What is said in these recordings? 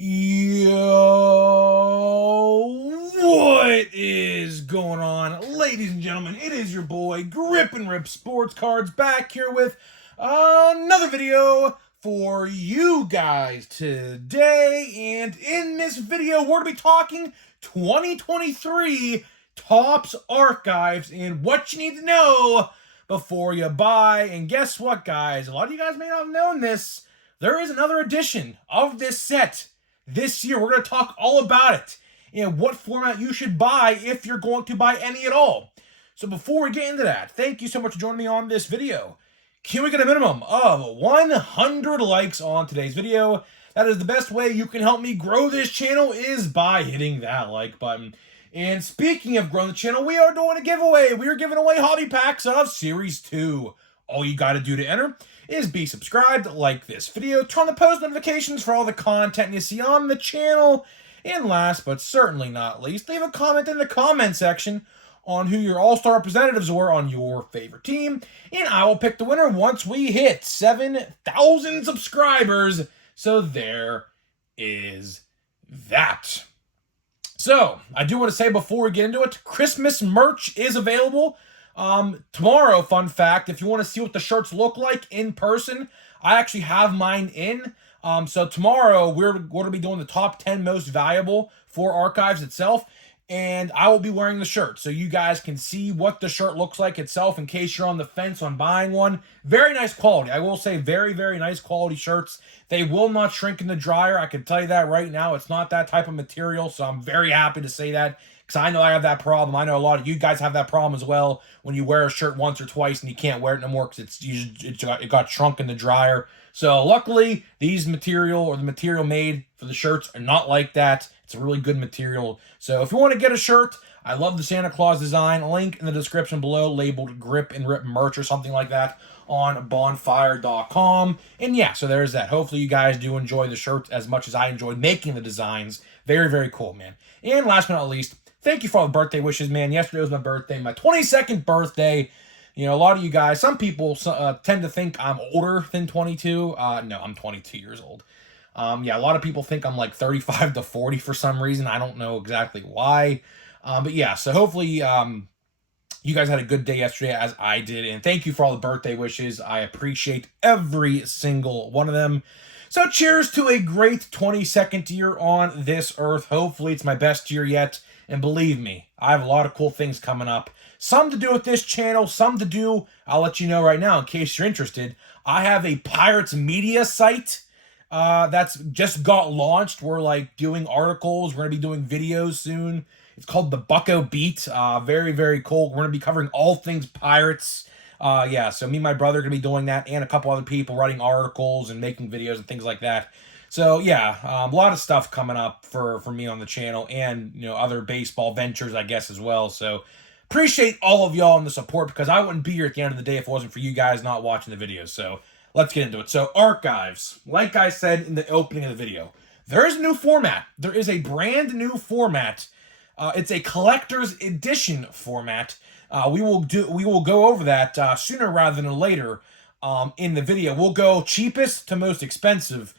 Yo, what is going on, ladies and gentlemen? It is your boy Grip and Rip Sports Cards back here with another video for you guys today. And in this video, we're going to be talking 2023 Topps Archives and what you need to know before you buy. And guess what, guys? A lot of you guys may not have known this. There is another edition of this set this year. We're going to talk all about it and what format you should buy if you're going to buy any at all. So before we get into that, thank you so much for joining me on this video. Can we get a minimum of 100 likes on today's video? That is the best way you can help me grow this channel, is by hitting that like button. And speaking of growing the channel, we are doing a giveaway. We are giving away hobby packs of Series 2. All you got to do to enter is be subscribed, like this video, turn on the post notifications for all the content you see on the channel, and last but certainly not least, leave a comment in the comment section on who your all-star representatives were on your favorite team, and I will pick the winner once we hit 7,000 subscribers. So there is that. So, I do want to say before we get into it, Christmas merch is available. Tomorrow, fun fact, if you want to see what the shirts look like in person, I actually have mine in. So tomorrow, we're going to be doing the top 10 most valuable for Archives itself, and I will be wearing the shirt, so you guys can see what the shirt looks like itself in case you're on the fence on buying one. Very nice quality. I will say very, very nice quality shirts. They will not shrink in the dryer. I can tell you that right now. It's not that type of material, so I'm very happy to say that, because I know I have that problem. I know a lot of you guys have that problem as well when you wear a shirt once or twice and you can't wear it no more because it got shrunk in the dryer. So luckily, the material made for the shirts are not like that. It's a really good material. So if you want to get a shirt, I love the Santa Claus design. Link in the description below, labeled Grip and Rip merch or something like that on bonfire.com. And yeah, so there's that. Hopefully you guys do enjoy the shirt as much as I enjoyed making the designs. Very, very cool, man. And last but not least, thank you for all the birthday wishes, man. Yesterday was my birthday, my 22nd birthday. You know, a lot of you guys, some people tend to think I'm older than 22. No, I'm 22 years old. Yeah, a lot of people think I'm like 35 to 40 for some reason. I don't know exactly why. But yeah, so hopefully you guys had a good day yesterday as I did. And thank you for all the birthday wishes. I appreciate every single one of them. So cheers to a great 22nd year on this earth. Hopefully it's my best year yet. And believe me, I have a lot of cool things coming up. Some to do with this channel, some to do, I'll let you know right now in case you're interested. I have a Pirates media site that's just got launched. We're like doing articles. We're going to be doing videos soon. It's called the Bucko Beat. Very, very cool. We're going to be covering all things Pirates. Yeah, so me and my brother are going to be doing that, and a couple other people writing articles and making videos and things like that. So yeah, a lot of stuff coming up for me on the channel, and you know, other baseball ventures, I guess, as well. So appreciate all of y'all and the support, because I wouldn't be here at the end of the day if it wasn't for you guys not watching the videos. So let's get into it. So Archives, like I said in the opening of the video, there is a new format. There is a brand new format. It's a collector's edition format. We will go over that sooner rather than later in the video. We'll go cheapest to most expensive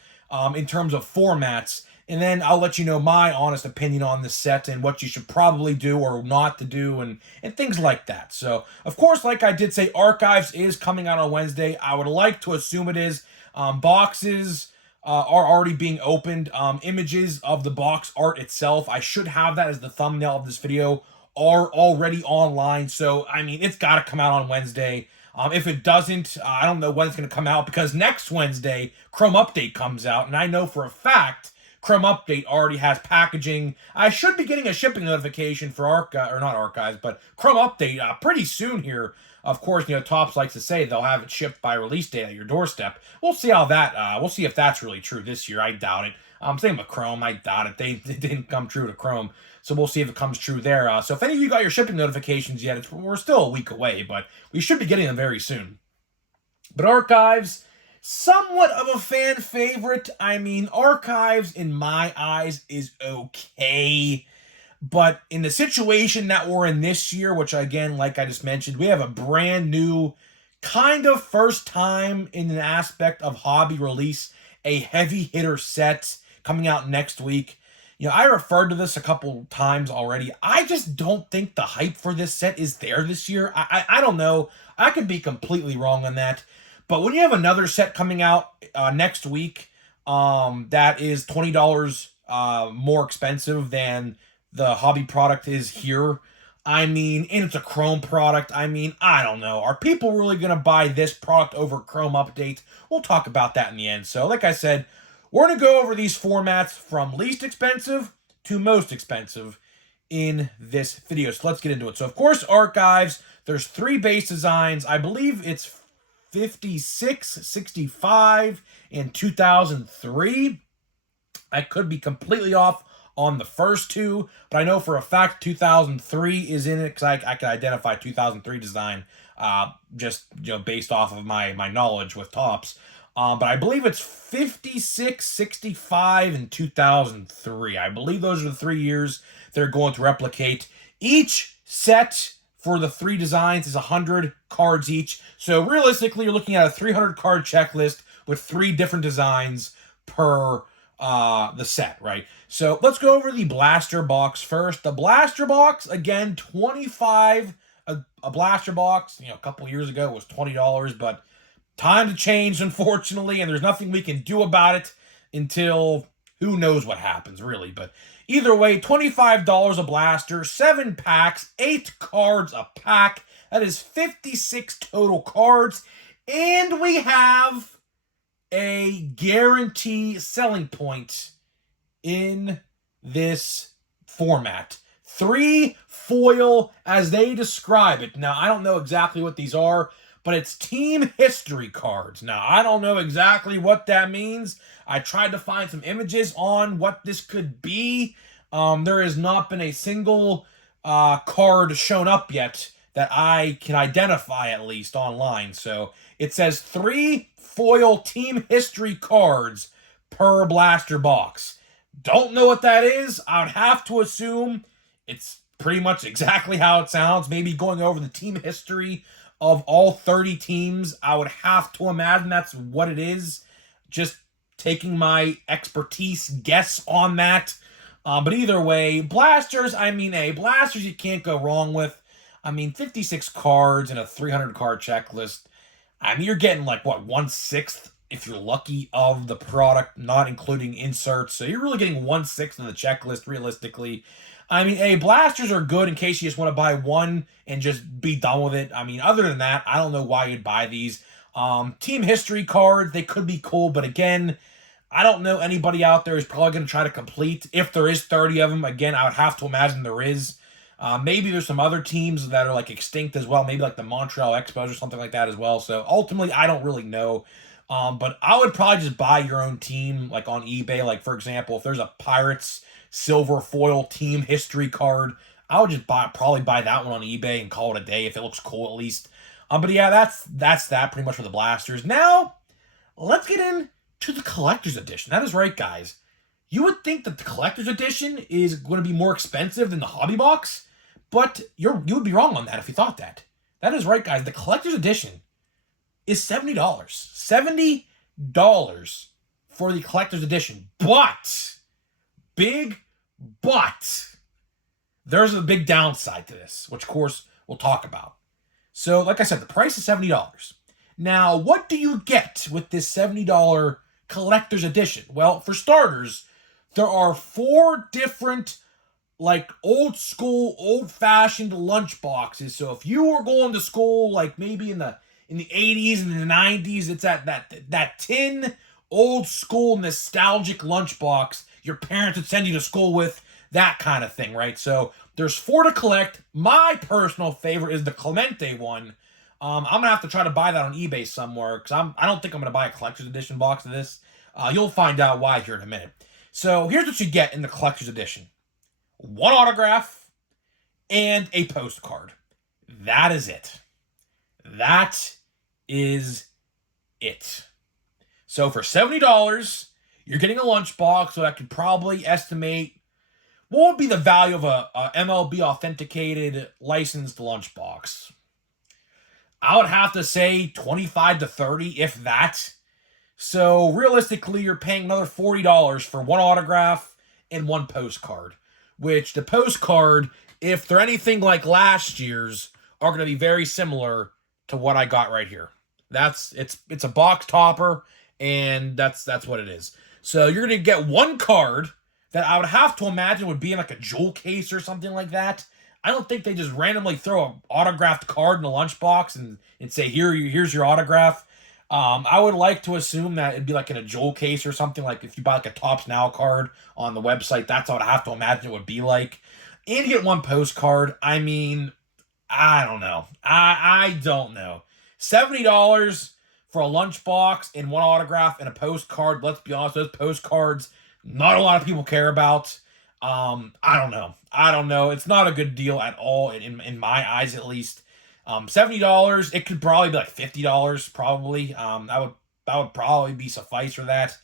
in terms of formats, and then I'll let you know my honest opinion on this set and what you should probably do or not to do, and things like that. So, of course, like I did say, Archives is coming out on Wednesday. I would like to assume it is. Boxes are already being opened. Images of the box art itself, I should have that as the thumbnail of this video, are already online. So, I mean, it's got to come out on Wednesday. If it doesn't, I don't know when it's going to come out, because next Wednesday, Chrome Update comes out, and I know for a fact Chrome Update already has packaging. I should be getting a shipping notification for not Archives, but Chrome Update pretty soon here. Of course, you know, Topps likes to say they'll have it shipped by release date at your doorstep. We'll see how that, we'll see if that's really true this year. I doubt it. Same with Chrome. I doubt it. They didn't come true to Chrome. So we'll see if it comes true there. So if any of you got your shipping notifications yet, we're still a week away, but we should be getting them very soon. But Archives, somewhat of a fan favorite. I mean, Archives, in my eyes, is okay. But in the situation that we're in this year, which again, like I just mentioned, we have a brand new, kind of first time in an aspect of hobby release, a heavy hitter set coming out next week. I referred to this a couple times already. I just don't think the hype for this set is there this year. I don't know. I could be completely wrong on that. But when you have another set coming out next week that is $20 more expensive than the hobby product is here, and it's a Chrome product. I don't know. Are people really going to buy this product over Chrome updates? We'll talk about that in the end. So, like I said, we're going to go over these formats from least expensive to most expensive in this video. So let's get into it. So, of course, Archives, there's 3 base designs. I believe it's 56, 65, and 2003. I could be completely off on the first 2, but I know for a fact 2003 is in it because I can identify 2003 design just based off of my knowledge with Topps. But I believe it's 56, 65, and 2003. I believe those are the 3 years they're going to replicate. Each set for the 3 designs is 100 cards each. So realistically, you're looking at a 300 card checklist with 3 different designs per the set, right? So let's go over the blaster box first. The blaster box, again, $25 a blaster box. A couple years ago it was $20, but time to change, unfortunately, and there's nothing we can do about it until who knows what happens, really. But either way, $25 a blaster, 7 packs, 8 cards a pack. That is 56 total cards. And we have a guarantee selling point in this format. 3 foil, as they describe it. Now, I don't know exactly what these are, but it's team history cards. Now, I don't know exactly what that means. I tried to find some images on what this could be. There has not been a single card shown up yet that I can identify, at least online. So it says 3 foil team history cards per blaster box. Don't know what that is. I would have to assume it's pretty much exactly how it sounds. Maybe going over the team history of all 30 teams. I would have to imagine that's what it is. Just taking my expertise guess on that. But either way, blasters, blasters you can't go wrong with. 56 cards in a 300 card checklist. You're getting like, what, 1/6, if you're lucky, of the product, not including inserts. So you're really getting 1/6 of the checklist, realistically. Blasters are good in case you just want to buy one and just be done with it. Other than that, I don't know why you'd buy these. Team history cards, they could be cool, but again, I don't know anybody out there who's probably going to try to complete. If there is 30 of them, again, I would have to imagine there is. Maybe there's some other teams that are like extinct as well, maybe like the Montreal Expos or something like that as well. So ultimately, I don't really know. But I would probably just buy your own team, like on eBay. Like, for example, if there's a Pirates silver foil team history card, I would just probably buy that one on eBay and call it a day if it looks cool at least. But yeah, that's that pretty much for the blasters. Now, let's get into the collector's edition. That is right, guys. You would think that the collector's edition is going to be more expensive than the hobby box, but you would be wrong on that if you thought that. That is right, guys. The collector's edition is $70. $70 for the collector's edition. But, there's a big downside to this, which, of course, we'll talk about. So, like I said, the price is $70. Now, what do you get with this $70 collector's edition? Well, for starters, there are 4 different, like, old school, old-fashioned lunch boxes. So if you were going to school, like, maybe in the 80s and the 90s, it's that tin, old school, nostalgic lunchbox your parents would send you to school with, that kind of thing, right? So there's 4 to collect. My personal favorite is the Clemente one. I'm going to have to try to buy that on eBay somewhere because I don't think I'm going to buy a collector's edition box of this. You'll find out why here in a minute. So here's what you get in the collector's edition. 1 autograph and a postcard. That is it. That is it. So for $70, you're getting a lunchbox, so I could probably estimate what would be the value of a MLB authenticated licensed lunchbox. I would have to say 25 to 30, if that. So realistically, you're paying another $40 for one autograph and one postcard, which the postcard, if they're anything like last year's, are going to be very similar to what I got right here. It's a box topper, and that's what it is. So you're going to get one card that I would have to imagine would be in like a jewel case or something like that. I don't think they just randomly throw an autographed card in a lunchbox and say, here's your autograph. I would like to assume that it'd be like in a jewel case or something, like if you buy like a Topps Now card on the website, that's what I have to imagine it would be like. And you get one postcard. I mean, I don't know. I don't know. $70 for a lunchbox and one autograph and a postcard. Let's be honest, those postcards, not a lot of people care about. I don't know. I don't know. It's not a good deal at all in my eyes, at least. $70. It could probably be like $50. Probably. That would probably be suffice for that.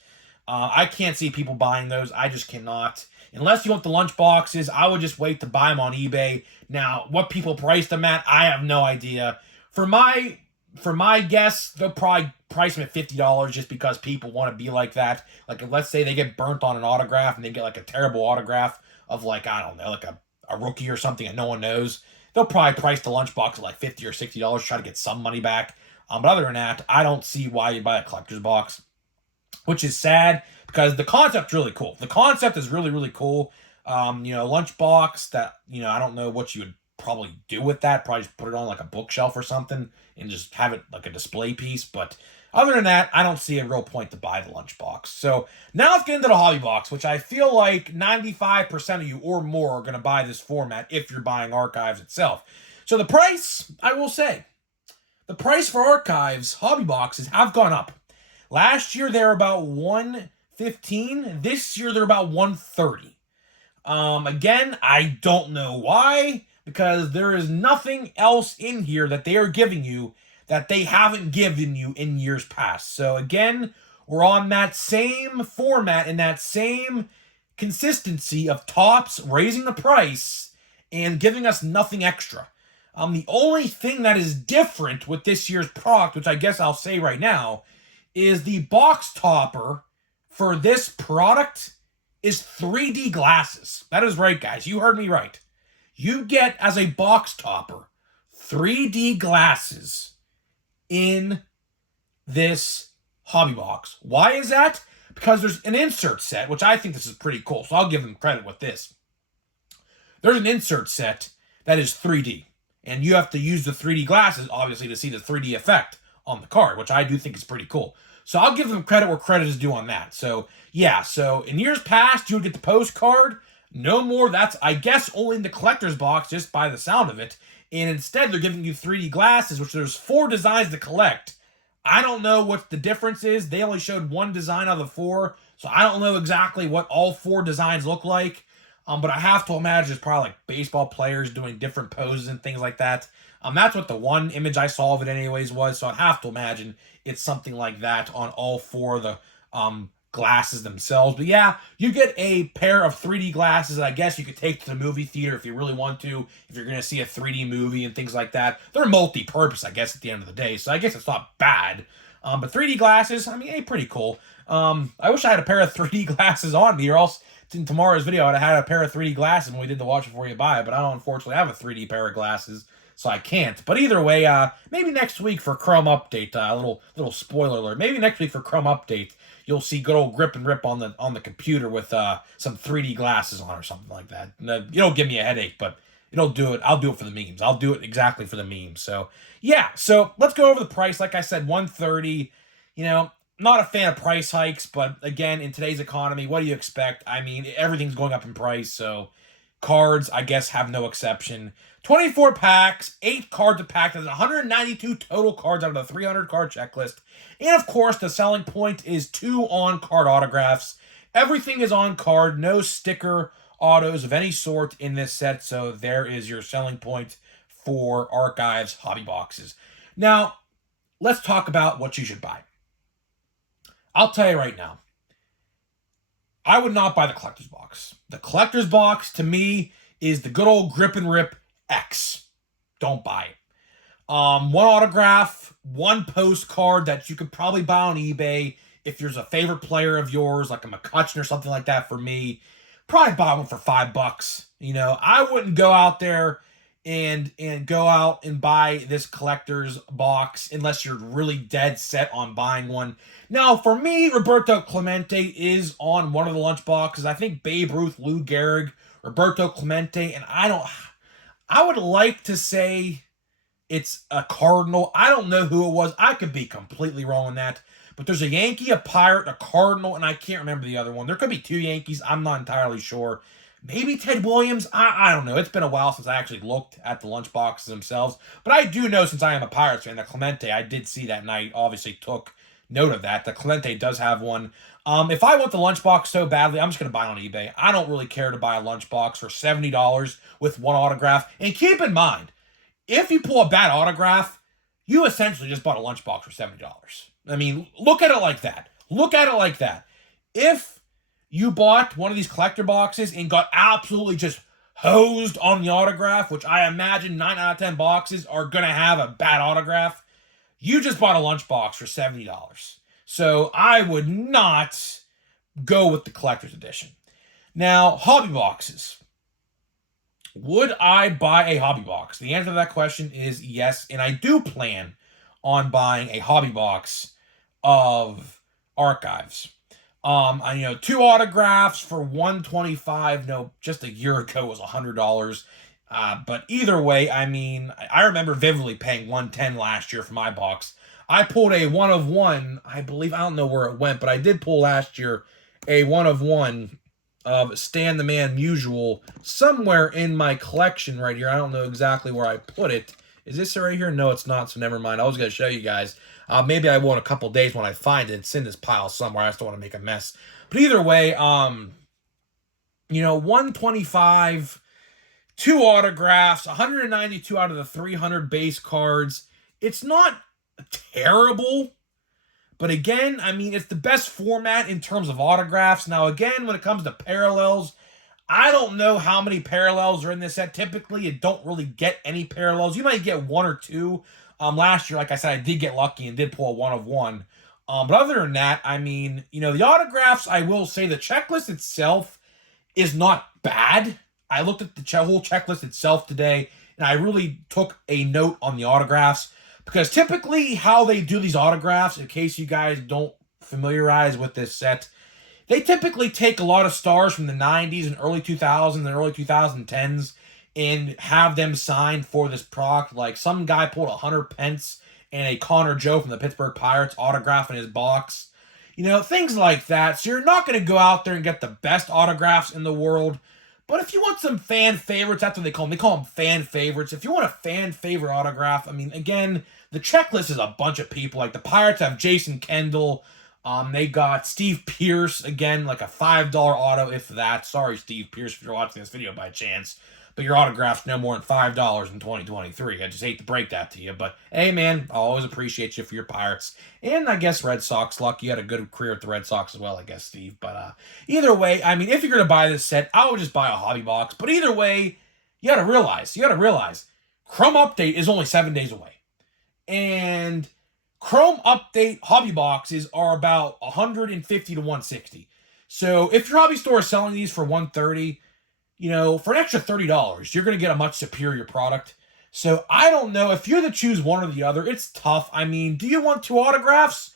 I can't see people buying those. I just cannot. Unless you want the lunch boxes, I would just wait to buy them on eBay. Now, what people price them at, I have no idea. For my guess, they'll probably price them at $50 just because people want to be like that. Like, let's say they get burnt on an autograph and they get like a terrible autograph of like, I don't know, like a rookie or something that no one knows. They'll probably price the lunchbox at like $50 or $60, try to get some money back. But other than that, I don't see why you buy a collector's box, which is sad because the concept's really cool. The concept is really, really cool. Lunchbox that, I don't know what you would probably do with that. Probably just put it on like a bookshelf or something and just have it like a display piece. But other than that, I don't see a real point to buy the lunchbox. So now let's get into the hobby box, which I feel like 95% of you or more are going to buy this format if you're buying Archives itself. So the price, I will say, the price for Archives hobby boxes have gone up. Last year, they were about $115. This year, they're about $130. Again, I don't know why, because there is nothing else in here that they are giving you that they haven't given you in years past. So again, we're on that same format and that same consistency of Topps raising the price and giving us nothing extra. The only thing that is different with this year's product, which I guess I'll say right now, is the box topper for this product is 3D glasses. That is right, guys. You heard me right. You get, as a box topper, 3D glasses in this hobby box. Why is that? Because there's an insert set, which I think this is pretty cool, so I'll give them credit with this. There's an insert set that is 3D, and you have to use the 3D glasses, obviously, to see the 3D effect on the card, which I do think is pretty cool. So I'll give them credit where credit is due on that. So, yeah, so in years past, you would get the postcard. No more. That's, I guess, only in the collector's box, just by the sound of it. And instead, they're giving you 3D glasses, which there's 4 designs to collect. I don't know what the difference is. They only showed 1 design out of the 4, so I don't know exactly what all 4 designs look like. But I have to imagine it's probably like baseball players doing different poses and things like that. That's what the one image I saw of it anyways was, so I'd have to imagine it's something like that on all 4 of the glasses themselves. But yeah, you get a pair of 3D glasses that I guess you could take to the movie theater if you really want to, if you're going to see a 3D movie and things like that. They're multi-purpose, I guess, at the end of the day, so I guess it's not bad. But 3D glasses, I mean, pretty cool. I wish I had a pair of 3D glasses on me, or else in tomorrow's video I'd have had a pair of 3D glasses when we did the watch before you buy it, but I don't unfortunately have a 3D pair of glasses, so I can't. But either way, maybe next week for Chrome Update, a little spoiler alert, maybe next week for Chrome Update, you'll see good old Grip and Rip on the computer with some 3D glasses on or something like that. It'll give me a headache, but it'll do it. I'll do it for the memes. I'll do it exactly for the memes. So yeah, so let's go over the price. Like I said, $130. Not a fan of price hikes, but again, in today's economy, what do you expect? I mean, everything's going up in price, so cards, I guess, have no exception. 24 packs, 8 cards a pack. There's 192 total cards out of the 300 card checklist. And of course, the selling point is 2 on-card autographs. Everything is on card, no sticker autos of any sort in this set, so there is your selling point for Archives hobby boxes. Now, let's talk about what you should buy. I'll tell you right now, I would not buy the collector's box. The collector's box, to me, is the good old Grip and Rip X. Don't buy it. 1 autograph, 1 postcard that you could probably buy on eBay if there's a favorite player of yours, like a McCutcheon or something like that for me, probably buy one for $5. You know, I wouldn't go out there and go out and buy this collector's box unless you're really dead set on buying one. Now, for me, Roberto Clemente is on one of the lunch boxes. I think Babe Ruth, Lou Gehrig, Roberto Clemente, and I would like to say it's a Cardinal. I don't know who it was. I could be completely wrong on that. But there's a Yankee, a Pirate, a Cardinal, and I can't remember the other one. There could be two Yankees. I'm not entirely sure. Maybe Ted Williams. I don't know. It's been a while since I actually looked at the lunchboxes themselves. But I do know, since I am a Pirates fan, that Clemente, I did see that night, obviously took note of that. That Clemente does have one. If I want the lunchbox so badly, I'm just going to buy it on eBay. I don't really care to buy a lunchbox for $70 with one autograph. And keep in mind, if you pull a bad autograph, you essentially just bought a lunchbox for $70. I mean, look at it like that. Look at it like that. If you bought one of these collector boxes and got absolutely just hosed on the autograph, which I imagine 9 out of 10 boxes are going to have a bad autograph, you just bought a lunchbox for $70. So I would not go with the collector's edition. Now, hobby boxes. Would I buy a hobby box? The answer to that question is yes, and I do plan on buying a hobby box of archives. I 2 autographs for $125. No, just a year ago was $100. But either way, I mean, I remember vividly paying $110 last year for my box. I pulled a 1 of 1, I believe. I don't know where it went, but I did pull last year a 1 of 1 of Stan the Man Musial somewhere in my collection right here. I don't know exactly where I put it. Is this it right here? No, it's not, so never mind. I was going to show you guys. Maybe I will in a couple days when I find it. It's in this pile somewhere. I just don't want to make a mess. But either way, 125, 2 autographs, 192 out of the 300 base cards. It's not terrible. But again, I mean, it's the best format in terms of autographs. Now, again, when it comes to parallels, I don't know how many parallels are in this set. Typically, you don't really get any parallels. You might get 1 or 2. Last year, like I said, I did get lucky and did pull a 1 of 1. But other than that, I mean, the autographs, I will say the checklist itself is not bad. I looked at the whole checklist itself today, and I really took a note on the autographs. Because typically how they do these autographs, in case you guys don't familiarize with this set, they typically take a lot of stars from the 90s and early 2000s and early 2010s and have them signed for this product. Like some guy pulled a Hunter Pence and a Connor Joe from the Pittsburgh Pirates autograph in his box. Things like that. So you're not going to go out there and get the best autographs in the world. But if you want some fan favorites, that's what they call them. They call them fan favorites. If you want a fan favorite autograph, I mean, again, the checklist is a bunch of people. Like the Pirates have Jason Kendall. They got Steve Pearce, again, like a $5 auto, if that. Sorry, Steve Pearce, if you're watching this video by chance. But your autograph's no more than $5 in 2023. I just hate to break that to you. But, hey, man, I'll always appreciate you for your Pirates. And I guess Red Sox luck. You had a good career at the Red Sox as well, I guess, Steve. But either way, I mean, if you're going to buy this set, I would just buy a hobby box. But either way, you got to realize, Chrome Update is only 7 days away. And Chrome Update hobby boxes are about $150 to $160. So if your hobby store is selling these for $130, for an extra $30, you're going to get a much superior product. So I don't know. If you had to choose one or the other, it's tough. I mean, do you want 2 autographs?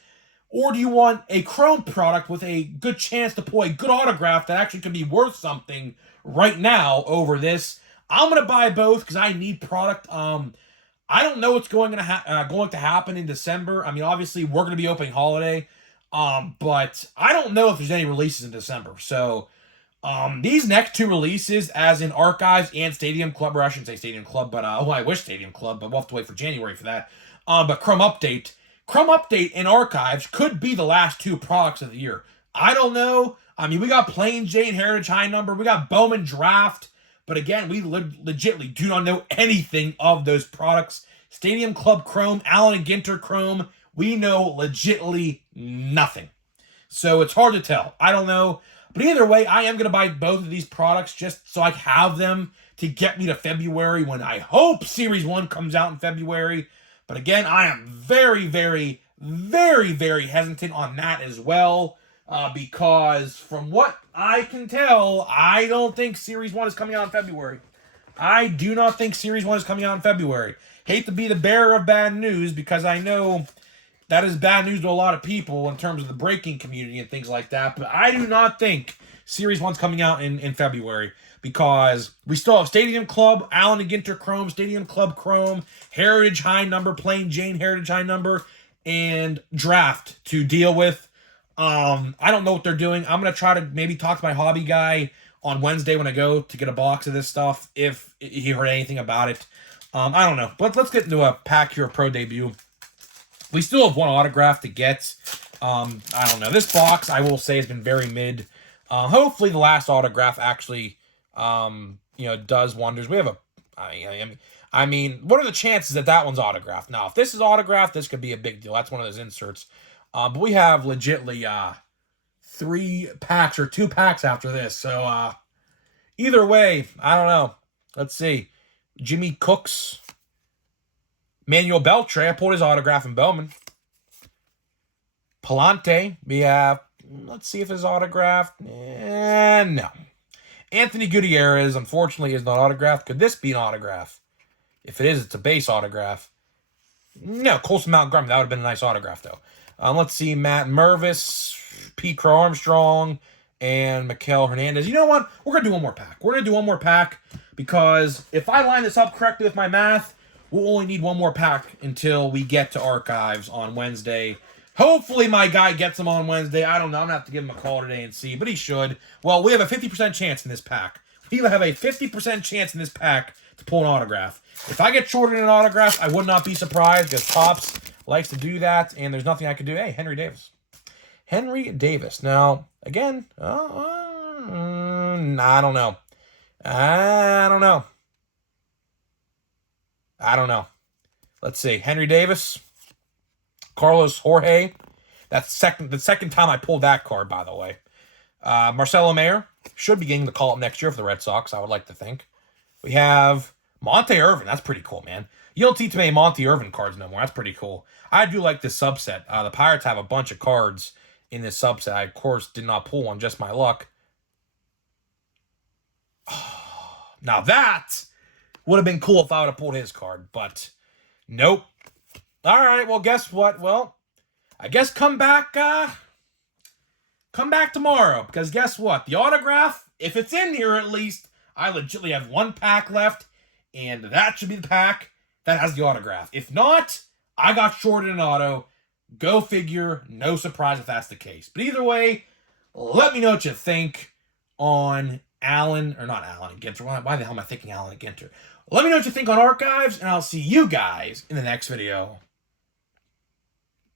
Or do you want a Chrome product with a good chance to pull a good autograph that actually could be worth something right now over this? I'm going to buy both because I need product. I don't know what's going to happen in December. I mean, obviously, we're going to be opening holiday. But I don't know if there's any releases in December. So these next 2 releases, as in Archives and Stadium Club, or I shouldn't say Stadium Club, but I wish Stadium Club, but we'll have to wait for January for that. But Chrome Update and Archives could be the last 2 products of the year. I don't know. I mean, we got Plain Jane Heritage High Number, we got Bowman Draft, but again, we legitimately do not know anything of those products. Stadium Club Chrome, Allen and Ginter Chrome, we know legitimately nothing. So it's hard to tell. I don't know. But either way, I am going to buy both of these products just so I have them to get me to February when I hope Series 1 comes out in February. But again, I am very, very, very, very hesitant on that as well. Because from what I can tell, I don't think Series 1 is coming out in February. I do not think Series 1 is coming out in February. Hate to be the bearer of bad news, because I know that is bad news to a lot of people in terms of the breaking community and things like that. But I do not think Series 1's coming out in February, because we still have Stadium Club, Allen and Ginter Chrome, Stadium Club Chrome, Heritage High Number, Plain Jane Heritage High Number, and Draft to deal with. I don't know what they're doing. I'm going to try to maybe talk to my hobby guy on Wednesday when I go to get a box of this stuff, if he heard anything about it. I don't know. But let's get into a Pack Hero Pro debut. We still have one autograph to get. I don't know. This box, I will say, has been very mid. Hopefully the last autograph actually, does wonders. We have I mean, what are the chances that that one's autographed? Now, if this is autographed, this could be a big deal. That's one of those inserts. But we have legitly 3 packs or 2 packs after this. So either way, I don't know. Let's see. Jimmy Cooks. Manuel Beltre. I pulled his autograph in Bowman. Palante. We have, let's see if his autographed. No. Anthony Gutierrez, unfortunately, is not autographed. Could this be an autograph? If it is, it's a base autograph. No, Colson Montgomery. That would have been a nice autograph, though. Let's see. Matt Mervis, Pete Crow Armstrong, and Maikel Hernandez. You know what? We're going to do one more pack. We're going to do one more pack, because if I line this up correctly with my math, we'll only need one more pack until we get to Archives on Wednesday. Hopefully my guy gets them on Wednesday. I don't know. I'm going to have to give him a call today and see, but he should. Well, we have a 50% chance in this pack. We have a 50% chance in this pack to pull an autograph. If I get shorted in an autograph, I would not be surprised, because Topps likes to do that, and there's nothing I can do. Hey, Henry Davis. Henry Davis. Now, again, I don't know. I don't know. Let's see. Henry Davis. Carlos Jorge. That's the second time I pulled that card, by the way. Marcelo Mayer. Should be getting the call-up next year for the Red Sox, I would like to think. We have Monte Irvin. That's pretty cool, man. You don't see too many Monte Irvin cards no more. That's pretty cool. I do like this subset. The Pirates have a bunch of cards in this subset. I, of course, did not pull one. Just my luck. Now that would have been cool if I would have pulled his card, but nope. All right, well, guess what? Well, I guess come back tomorrow, because guess what? The autograph, if it's in here at least, I legitimately have 1 pack left, and that should be the pack that has the autograph. If not, I got shorted an auto. Go figure. No surprise if that's the case. But either way, let me know what you think on Allen, or not Allen and Ginter. Why the hell am I thinking Allen and Ginter? Let me know what you think on Archives, and I'll see you guys in the next video.